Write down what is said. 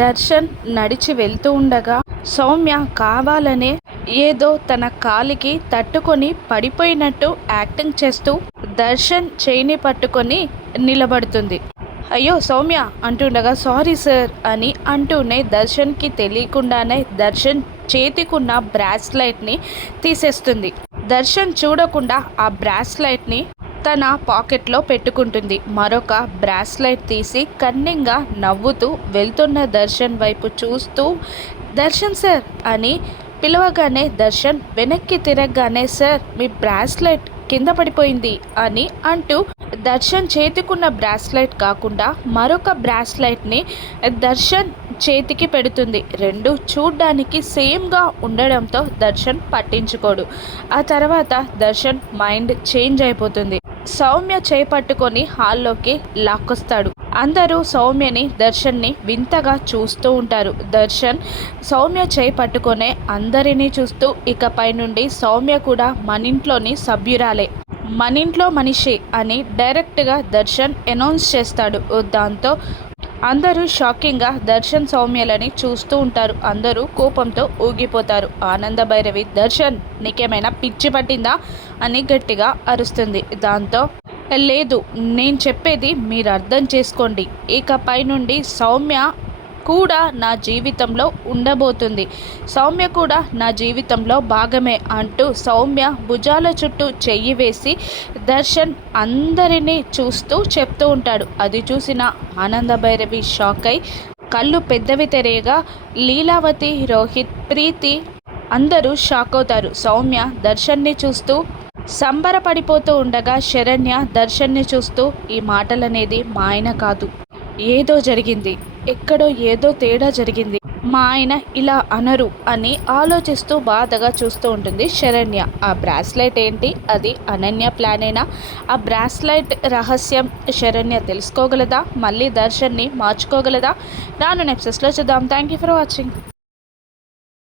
దర్శన్ నడిచి వెళ్తూ ఉండగా సౌమ్య కావాలనే ఏదో తన కాలికి తట్టుకొని పడిపోయినట్టు యాక్టింగ్ చేస్తూ దర్శన్ చేయిని పట్టుకొని నిలబడుతుంది. అయ్యో సౌమ్య అంటుండగా సారీ సార్ అని అంటూనే దర్శన్కి తెలియకుండానే దర్శన్ చేతికున్న బ్రాస్లైట్ని తీసేస్తుంది. దర్శన్ చూడకుండా ఆ బ్రాస్లైట్ని తన పాకెట్లో పెట్టుకుంటుంది. మరొక బ్రాస్లైట్ తీసి కన్నింగా నవ్వుతూ వెళ్తున్న దర్శన్ వైపు చూస్తూ దర్శన్ సార్ అని పిలవగానే దర్శన్ వెనక్కి తిరగగానే సార్ మీ బ్రాస్లైట్ కింద పడిపోయింది అని అంటూ దర్శన్ చేతికున్న బ్రాస్లైట్ కాకుండా మరొక బ్రాస్లైట్ని దర్శన్ చేతికి పెడుతుంది. రెండు చూడ్డానికి సేమ్గా ఉండడంతో దర్శన్ పట్టించుకోడు. ఆ తర్వాత దర్శన్ మైండ్ చేంజ్ అయిపోతుంది. సౌమ్య చేయి పట్టుకొని హాల్లోకి లాక్కొస్తాడు. అందరూ సౌమ్యని దర్శన్ని వింతగా చూస్తూ ఉంటారు. దర్శన్ సౌమ్య చేయి పట్టుకొనే అందరినీ చూస్తూ ఇకపై నుండి సౌమ్య కూడా మనింట్లోని సభ్యురాలే, మనింట్లో మనిషి అని డైరెక్ట్గా దర్శన్ అనౌన్స్ చేస్తాడు. దాంతో అందరూ షాకింగ్గా దర్శన్ సౌమ్యలని చూస్తూ ఉంటారు. అందరూ కోపంతో ఊగిపోతారు. ఆనంద భైరవి దర్శన్ నీకేమైనా పిచ్చి పట్టిందా అని గట్టిగా అరుస్తుంది. దాంతో లేదు నేను చెప్పేది మీరు అర్థం చేసుకోండి, ఇకపై నుండి సౌమ్య కూడా నా జీవితంలో ఉండబోతుంది, సౌమ్య కూడా నా జీవితంలో భాగమే అంటూ సౌమ్య భుజాల చుట్టూ చెయ్యి వేసి దర్శన్ అందరినీ చూస్తూ చెప్తూ ఉంటాడు. అది చూసిన ఆనంద భైరవి షాక్ అయి కళ్ళు పెద్దవి తెరేగా లీలావతి, రోహిత్, ప్రీతి అందరూ షాక్ అవుతారు. సౌమ్య దర్శన్ని చూస్తూ సంబరపడిపోతూ ఉండగా శరణ్య దర్శన్ని చూస్తూ ఈ మాటలనేది మా ఆయన కాదు, ఏదో జరిగింది, ఎక్కడో ఏదో తేడా జరిగింది, మా ఆయన ఇలా అనరు అని ఆలోచిస్తూ బాధగా చూస్తూ ఉంటుంది శరణ్య. ఆ బ్రాస్లైట్ ఏంటి, అది అనన్య ప్లానేనా? ఆ బ్రాస్లైట్ రహస్యం శరణ్య తెలుసుకోగలదా? మళ్ళీ దర్శన్ని మార్చుకోగలదా? రాను ఎపిసోడ్స్లో చూద్దాం. Thank you for watching.